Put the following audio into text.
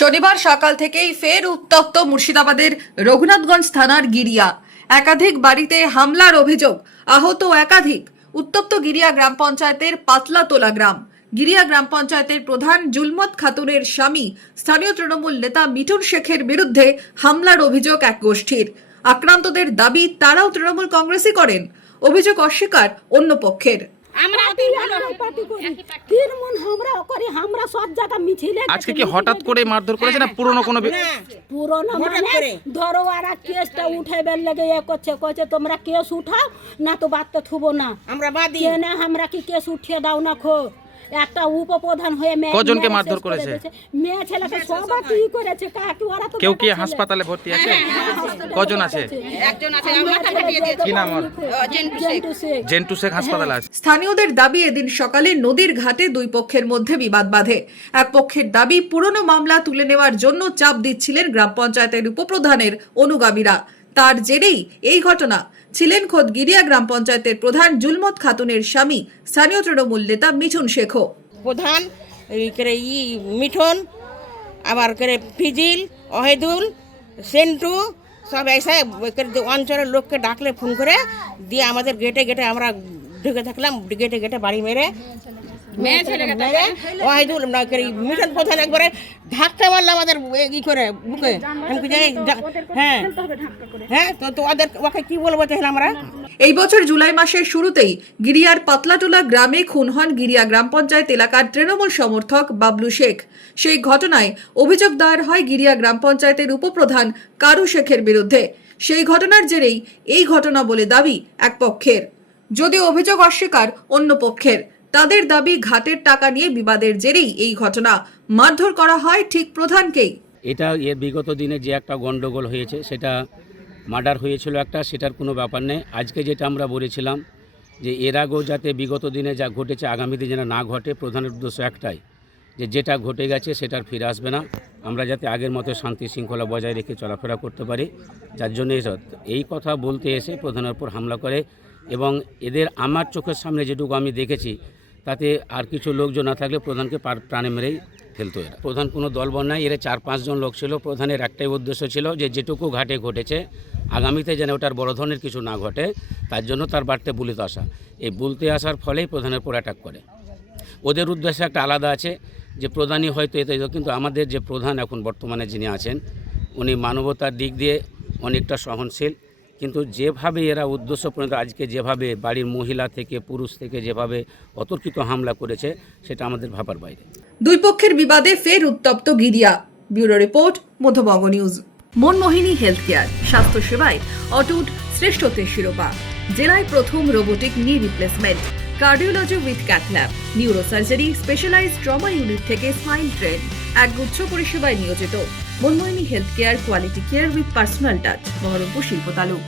শনিবার সকাল থেকেই ফের উত্তপ্ত মুর্শিদাবাদের রঘুনাথগঞ্জ থানার গিরিয়া। একাধিক বাড়িতে হামলার অভিযোগ, আহত একাধিক। উত্তপ্ত গিরিয়া গ্রাম পঞ্চায়েতের পাতলাতোলা গ্রাম। গিরিয়া গ্রাম পঞ্চায়েতের প্রধান জুলমত খাতুনের স্বামী স্থানীয় তৃণমূল নেতা মিঠুন শেখের বিরুদ্ধে হামলার অভিযোগ এক গোষ্ঠীর। আক্রান্তদের দাবি তারাও তৃণমূল কংগ্রেসই করেন। অভিযোগ অস্বীকার অন্য পক্ষের। আজকে কি হঠাৎ করে মারধর করেছে না পুরনো কোনো পুরনো মানে ধরো আরা কেসটা উঠাইবার লাগে এ করছে তোমরা কেস উঠাও না তো বাদ তো থুবো না আমরা বাদি কেনে আমরা কি কেস উঠিয়ে দাও না খো। একটা উপপ্রধান হয়ে কজনকে মারধর করেছে? মেয়ে ছেলেকে সবাই কি করেছে কাকে ওরা তো কেউ কি হাসপাতালে ভর্তি আছে? কজন আছে? একজন আছে আমাকে পাঠিয়ে দিয়েছে। কি নাম ওর? জেন্টু শেখ হাসপাতালে আছে। স্থানীয়দের দাবি এদিন সকালে নদীর ঘাটে দুই পক্ষের মধ্যে বিবাদ বাধে। এক পক্ষের দাবি পুরনো মামলা তুলে নেওয়ার জন্য চাপ দিচ্ছিলেন গ্রাম পঞ্চায়েতের উপপ্রধানের অনুগামীরা। তার জেরেই এই ঘটনা। ছিলেন খোদ গিরিয়া গ্রাম পঞ্চায়েতের প্রধান জুলমত খাতুনের স্বামী স্থানীয় তৃণমূল নেতা মিঠুন শেখ। প্রধান মিঠুন আবার করে ফিজিল অহেদুল সেন্টু সব এসে অঞ্চলের লোককে ডাকলে ফোন করে দিয়ে আমাদের গেটে গেটে আমরা ঢুকে থাকলাম, গেটে গেটে বাড়ি মেরে ওয়াহিদুল মিঠুন প্রধান একবারে ধাক্কা মারলো আমাদের ই করে বুকে। হ্যাঁ হ্যাঁ তো ওদের ওকে কি বলবো তাহলে আমরা। এই বছর জুলাই মাসের শুরুতেই গিরিয়ার পাতলাটোলা গ্রামে খুন হন গিরিয়া গ্রাম পঞ্চায়েত এলাকার তৃণমূল সমর্থক বাবলু শেখ। সেই ঘটনায় অভিযোগ দায়ের হয় গিরিয়া গ্রাম পঞ্চায়েতের উপপ্রধান কারু শেখের বিরুদ্ধে। সেই ঘটনার জেরেই এই ঘটনা বলে দাবি এক পক্ষের, যদিও অভিযোগ অস্বীকার অন্য পক্ষের। তাদের দাবি ঘাটের টাকা নিয়ে বিবাদের জেরেই এই ঘটনা। মারধর করা হয় ঠিক প্রধানকেই। এটা এর বিগত দিনে যে একটা গন্ডগোল হয়েছে সেটা মার্ডার হয়েছিল একটা, সেটার কোনো ব্যাপার নেই। আজকে যেটা আমরা বলেছিলাম যে এর আগেও যাতে বিগত দিনে যা ঘটেছে আগামী দিনে যেন না ঘটে। প্রধানের উদ্দেশ্য একটাই যে যেটা ঘটে গেছে সেটা ফিরে আসবে না, আমরা যাতে আগের মতো শান্তি শৃঙ্খলা বজায় রেখে চলাফেরা করতে পারি। যার জন্য এই কথা বলতে এসে প্রধানের উপর হামলা করে এবং এদের আমার চোখের সামনে যেটুকু আমি দেখেছি তাতে আর কিছু লোকজন না থাকলে প্রধানকে প্রাণে মেরেই ফেলতো এরা। প্রধান কোনো দলবল নাই, এরা 4-5 জন লোক ছিল। প্রধানের একটাই উদ্দেশ্য ছিল যে যেটুকু ঘাটে ঘটেছে আগামীতে যেন ওটার বড় ধরনের কিছু না ঘটে, তার জন্য তার বাড়িতে বুলিতে আসা। এই বুলতে আসার ফলেই প্রধানের উপর অ্যাটাক করে। ওদের উদ্দেশ্য একটা আলাদা আছে যে প্রধানই হয়তো এতে, কিন্তু আমাদের যে প্রধান এখন বর্তমানে যিনি আছেন উনি মানবতার দিক দিয়ে অনেকটা সহনশীল, কিন্তু যেভাবে এরা উদ্দেশ্য পর্যন্ত আজকে যেভাবে বাড়ির মহিলা থেকে পুরুষ থেকে যেভাবে অতর্কিত হামলা করেছে সেটা আমাদের ভাবার বাইরে। দুই পক্ষের বিবাদে ফের উত্তপ্ত Giria. Bureau report, Madhyabanga news. Manmohini health care, স্বাস্থ্য সেবায় অটুট শ্রেষ্ঠত্বের শিরোপা। জেলায় প্রথম robotic knee replacement, cardiology with cath lab, neurosurgery, specialized trauma unit থেকে স্মাইল ট্রেন, একগুচ্ছ পরিষেবায় নিয়োজিত। Manmohini health care, quality care with personal touch, Baharampur শিল্প তালুক।